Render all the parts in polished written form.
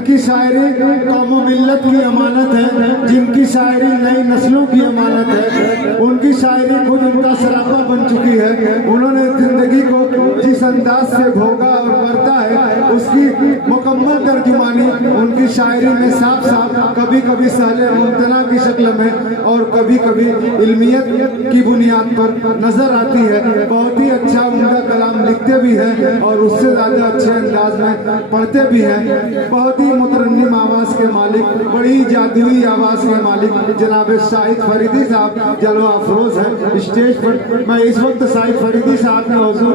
جن کی شاعری قوم و ملت کی امانت ہے، جن کی شاعری نئی نسلوں کی امانت ہے، ان کی شاعری خود ان کا سراپا بن چکی ہے۔ انہوں نے زندگی کو جس انداز سے بھوگا اور برتا ہے، اس کی مکمل ترجمانی ان کی شاعری میں صاف صاف کبھی کبھی سہل ممتنع کی شکل میں اور کبھی کبھی علمیت کی بنیاد پر نظر آتی ہے۔ بہت ہی اچھا عمدہ کلام لکھتے بھی ہیں اور اس سے زیادہ اچھے انداز میں پڑھتے بھی ہیں۔ بہت ہی مترنم آواز کے مالک، بڑی جادوئی آواز کے مالک جناب شاہد فریدی صاحب جلوہ افروز ہیں اسٹیج پر۔ میں اس وقت شاہد فریدی صاحب کے حضور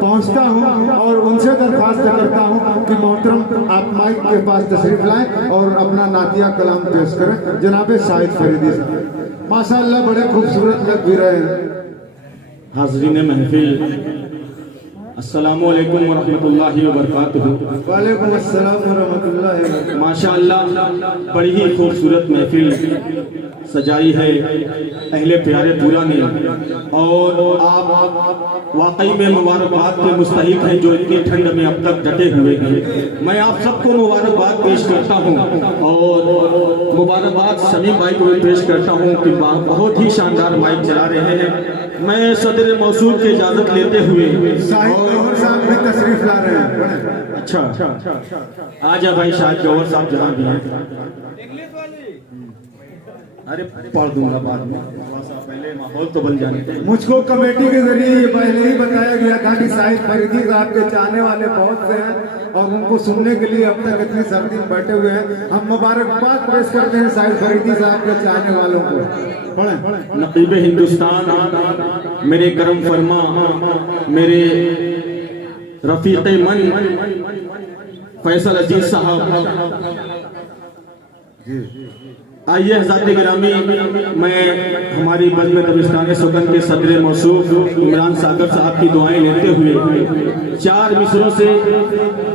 پہنچتا ہوں اور ان سے درخواست کرتا ہوں کہ محترم آپ مائک کے پاس تشریف لائیں اور اپنا نعتیہ کلام پیش کریں۔ جناب شاہد فریدی صاحب ماشاءاللہ بڑے خوبصورت لگ بھی رہے ہیں۔ حاضرین محفل، السلام علیکم ورحمۃ اللہ وبرکاتہ۔ وعلیکم السلام ورحمۃ اللہ وبرکاتہ۔ ماشاءاللہ بڑی ہی خوبصورت محفل سجائی ہے اہل پیارے پورا نے، اور آپ واقعی میں مبارکباد کے مستحق ہیں جو اتنی ٹھنڈ میں اب تک ڈٹے ہوئے ہیں۔ میں آپ سب کو مبارکباد پیش کرتا ہوں اور مبارکباد سمیع بھائی کو پیش کرتا ہوں کہ بہت ہی شاندار مائک چلا رہے ہیں۔ میں صدر موصول کی اجازت لیتے ہوئے شاہد گوہر صاحب بھی تشریف لا رہے ہیں۔ اچھا آجا بھائی شاہد گوہر صاحب جہاں بھی ہیں، ارے پڑھ دوں گا بعد میں، پہلے ماحول تو بن جانے دیں۔ مجھ کو کمیٹی کے ذریعے یہ پہلے ہی بتایا گیا تھا کہ شاہد فریدی صاحب کے چاہنے والے بہت سے ہیں اور ان کو سننے کے لیے اب تک اتنی سردی میں بیٹھے ہوئے ہیں۔ ہم مبارکباد پیش کرتے ہیں شاہد فریدی صاحب کے چاہنے والوں کو۔ نقیب ہندوستان، میرے کرم فرما، میرے رفیق من فیصل عزیز صاحب، آئیے حضرات گرامی، میں ہماری بزم دبستان سکن کے صدر موصوف عمران ساگر صاحب کی دعائیں لیتے ہوئے 4 مصروں سے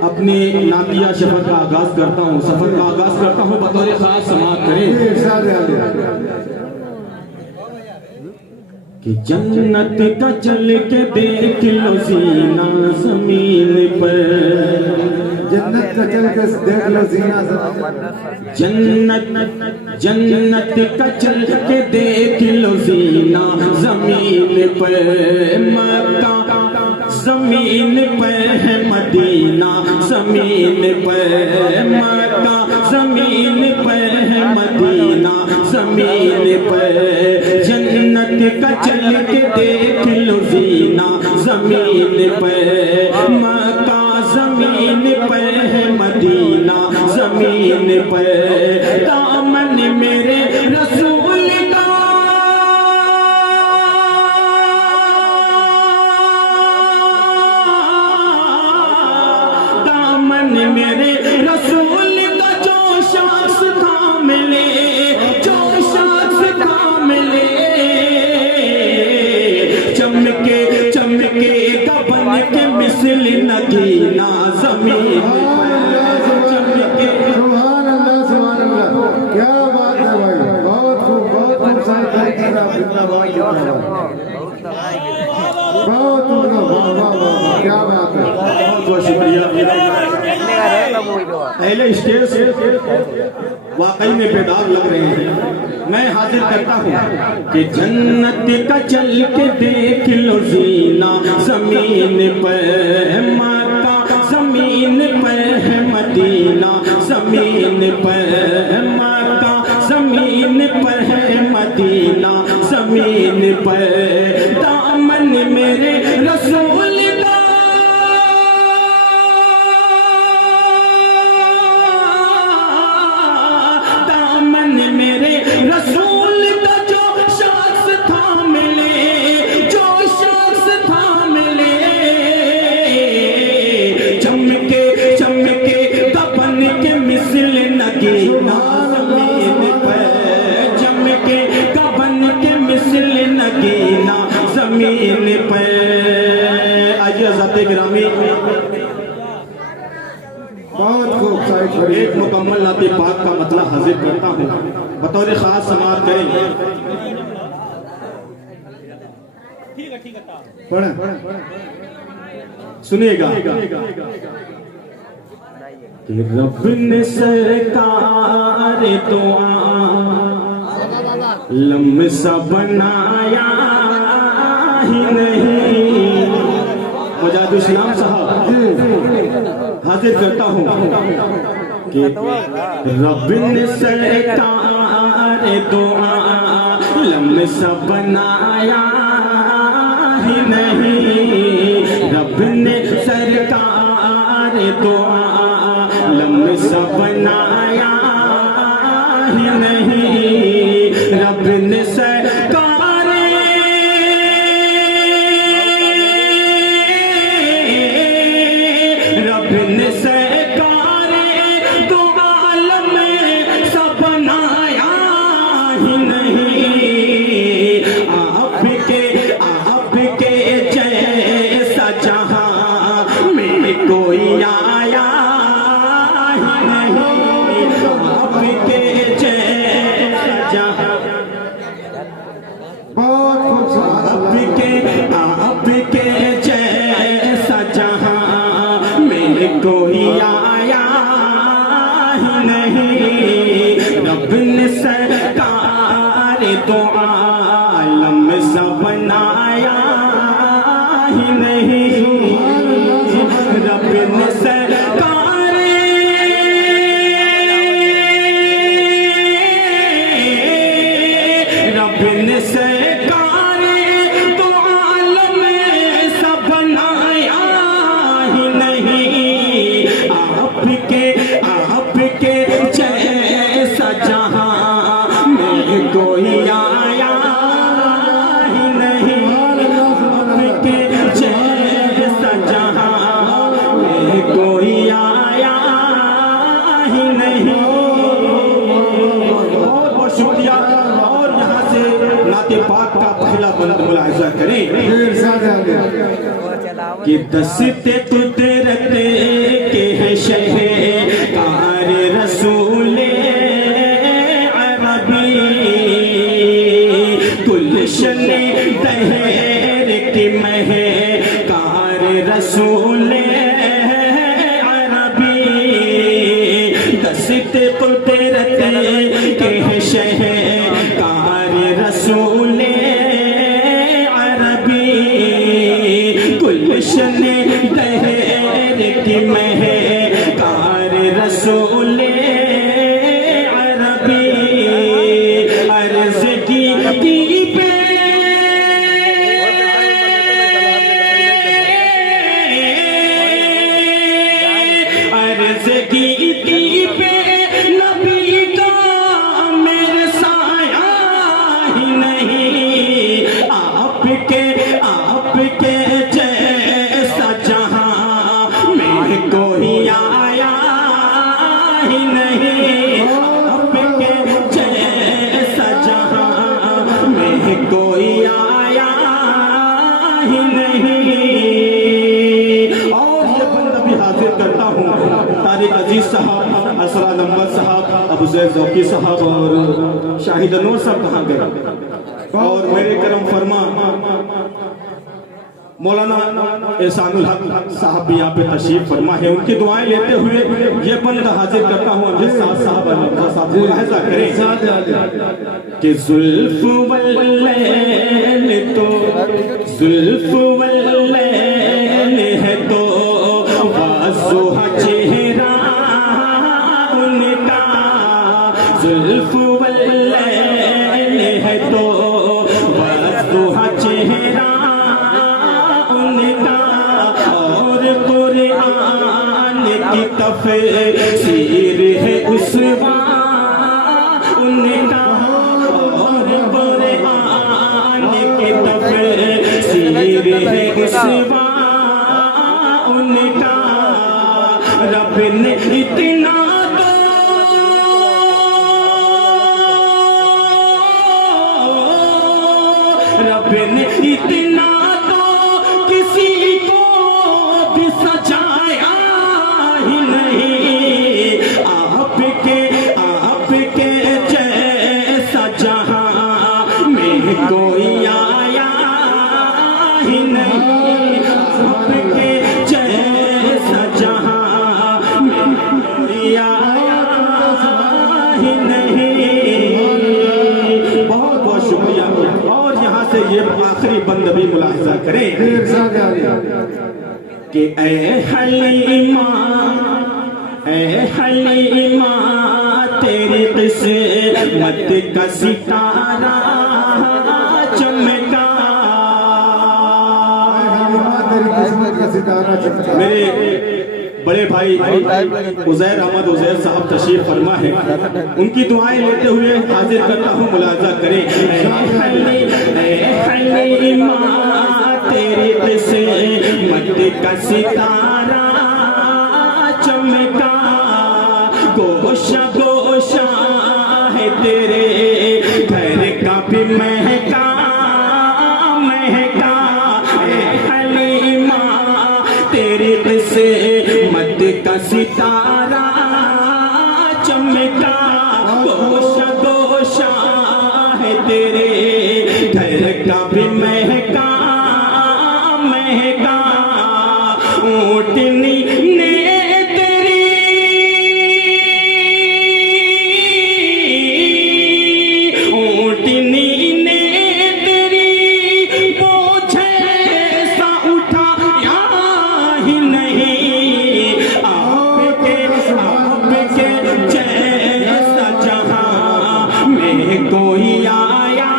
اپنی نعتیہ سفر کا آغاز کرتا ہوں بطور خاص سماعت کریں کہ جنت کا چل کے دیکھ لو زینہ زمین پر، جنت کا چل کے دیکھ لو زینہ جنت کا چل کے دیکھ لو زینہ زمین پر، مکہ زمین پر ہے مدینہ زمین پر، مکہ زمین پر ہے مدینہ زمین پر، جنت کا چل کے دیکھ لو زینہ زمین پر، مکہ زمین پر ہے مدینہ زمین پر، دامن میرے رسول کا دامن میرے رسول کا جو شخص تھام لے، جو شخص تھام لے، چمکے گا بن کے مثل نگینہ زمین پر، چمکے۔ سبحان اللہ سبحان اللہ، کیا بات ہے بھائی، بہت خوب بہت خوب شاہد فریدی صاحب، بہت خوب، کیا بات ہے، بہت بہت شکریہ۔ اہل اسٹیج سے واقعی میں بیدار لگ رہے ہیں۔ میں حاضر کرتا ہوں کہ جنت کا چل کے دیکھ لو زینہ زمین پر، مکہ زمین پر ہے مدینہ زمین پر، مکہ زمین پر ہے مدینہ زمین پر، دامن میرے رسول کا میرے رسول کا جو شخص تھام لے، جو شخص تھام لے، چمکے کفن کے مثل نگینہ زمین پر، چمکے کفن کے مثل نگینہ زمین پر۔ آئیے حضرات گرامی، بہت خوب شاہد فریدی، ایک مکمل نعت پاک کا مطلع حاضر کرتا ہوں بطور خاص سماعت کریں۔ سنیے گا رب نے سرکار دو عالم سا بنایا ہی نہیں. مجاہد اسلام صاحب حاضر کرتا ہوں کہ رب نے سرکار دو عالم سا بنایا ہی نہیں. رب نے سرکار دو عالم سا بنایا ہی نہیں. رب نے سرکار رب نے سرکار دو عالم سا بنایا ہی نہیں. آپ کے جیسا جہاں میں کوئی آیا ہی نہیں. آپ کے جیسا جہاں آپ کے جیسا جہاں میں کوئی آیا ہی نہیں. رب نے سرکار دو عالم سا بنایا ہی نہیں. رب نے سرکار رب نے سرکار دو عالم سا بنایا ہی نہیں. آپ کے جیسا جہاں میں کوئی آیا ہی نہیں. آپ کے جیسا جہاں میں کوئی آیا ہی نہیں. بہت بہت شکریہ. اور یہاں سے نعت پاک کا پہلا بند ملاحظہ کریں کہ دستے قدرت کے ہیں شہکار رسول عربی. گلشن دہر کی مہکار رسول عربی. دستے قدرت کے ہیں شہکار رسول عربی. گلشن دہر کی مہکار رسول عربی. عرض کی پہ عرض کی پہ نبی کا میرے سایہ ہی نہیں. آپ کے جیسا جہاں میں کوئی آیا ہی نہیں. آپ کے جیسا جہاں میں کوئی آیا ہی نہیں. اور یہ بند بھی حاضر کرتا ہوں طارق عزیز صاحب, اسرا نمبر صاحب, ابو زید ذوقی صاحب اور شاہد انور صاحب کہاں گئے. اور میرے کرم فرما مولانا احسان الحق صاحب بھی یہاں پہ تشریف فرما ہے. ان کی دعائیں لیتے ہوئے یہ بند حاضر کرتا ہوں. امجد صاحب ملاحظہ کریں کہ زلف واللیل تو زلف واللیل ہے تو واضح چہرہ ان کا. زلف واللیل ہے تو واضح چہرہ ان کا. اور قرآن کی تفسیر ہے اسوا ان کا. اور قرآن کی تفسیر ہے اسوا ان کا. رب نے اتنا رب نے اتنا تو کسی کو بھی سجایا ہی نہیں. آپ کے جیسا جہاں میں کوئی آیا ہی نہیں. آپ کے جیسا جہاں میں بھی ملاحظہ کریں ارشاد عالی کہ اے حلیمہ تیری قسمت کا ستارہ چمکا. تیری قسمت کا ستارہ چمکا. میرے بڑے بھائی عزیر احمد عزیر صاحب تشریف فرما ہے, ان کی دعائیں لیتے ہوئے حاضر کرتا ہوں, ملاحظہ کریں. اے حلیمہ تیری قسمت کا ستارہ چمکا, گوشہ گوشہ ہے تیرے گھر کا بھی مہکا مہکا. اے حلیمہ تیری قسمت کا ستارہ چمکا, گوشہ گوشہ ہے تیرے گھر کا بھی مہکا مہکا. اونٹنی نے کوئی آیا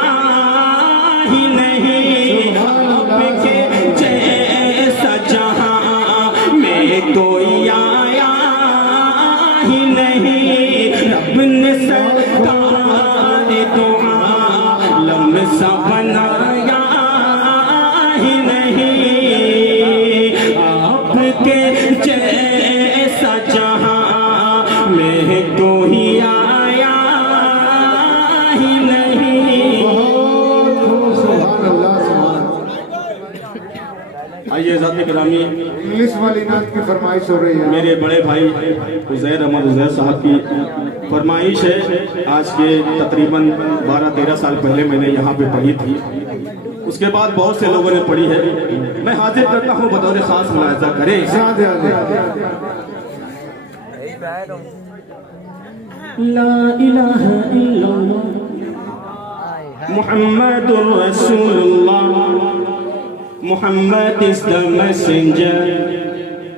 ہی نہیں, آپ کے جیسا جہاں میں کوئی آیا ہی نہیں. رب نے سرکار دو عالم سا بنایا ہی نہیں, آپ کے جیسا جہاں میں کوئی آیا ہی نہیں. سبحان اللہ سبحان. آئیے ذات گرامی, انگلش والی نعت کی فرمائش ہو رہی ہے. میرے بڑے بھائی عزیر احمد عزیر صاحب کی فرمائش ہے. آج کے تقریباً 12-13 سال پہلے میں نے یہاں پہ پڑھی تھی, اس کے بعد بہت سے لوگوں نے پڑھی ہے. میں حاضر کرتا ہوں, بطور خاص ملاحظہ کریں. ارشاد عالی لا الہ الا اللہ محمد رسول اللہ, Muhammad is the messenger,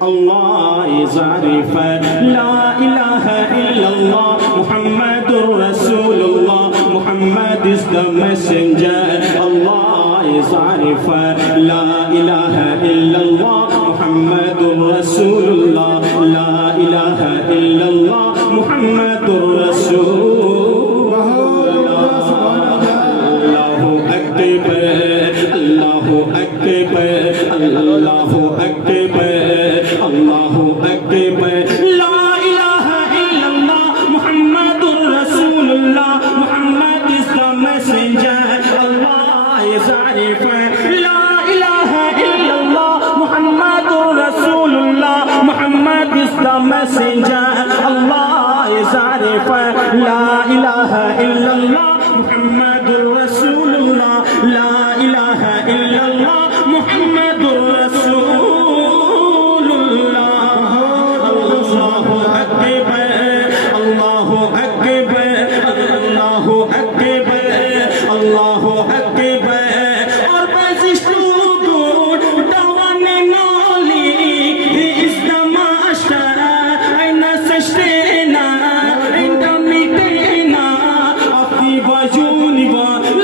Allah is Arifah. La ilaha illallah Muhammadur Rasulullah, Muhammad is the messenger, Allah is Arifah. La ilaha illallah Muhammadur Rasulullah, La ilaha illallah Muhammadur Rasulullah. Allahu Akbar, Allahu Akbar, Allahu Akbar, Allahu Akbar. La ilaha illallah Muhammadur Rasulullah, Muhammad is the messenger, Allah is Arifah. La ilaha illallah Muhammadur Rasulullah, Muhammad is the messenger, Allah is Arifah. La ilaha illallah Muhammadur Rasulullah, La ilaha illallah Muhammadur Rasulullah. Allahu Akbar, Allahu Akbar, Allahu Akbar, Allahu Akbar. Or basis to good, the one and only, He is the master, and sustainer, and the maintainer of the universe.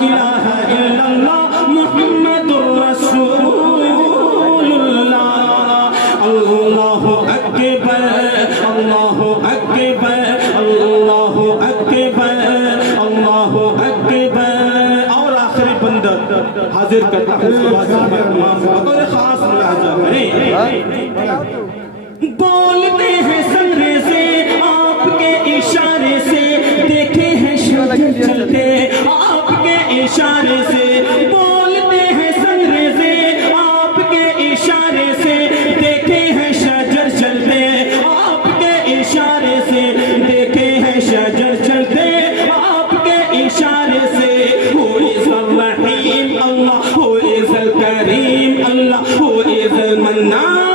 الہ الا اللہ محمد رسول اللہ اللہ اکبر اللہ اکبر اللہ اکبر اللہ اکبر اور آخری بندہ حاضر کرتا ہوں بطور خاص ملاحظہ بولتے ہیں سرے سے آپ کے اشارے سے دیکھے ہیں شجر چلتے آپ کے اشارے سے بولتے ہیں سرے سے آپ کے اشارے سے دیکھے ہیں شجر چلتے آپ کے اشارے سے دیکھے ہیں شجر چلتے آپ کے اشارے سے ہو از الرحیم اللہ ہو از الکریم اللہ ہو از المنان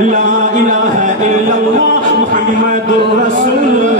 لا إله إلا الله محمد رسول الله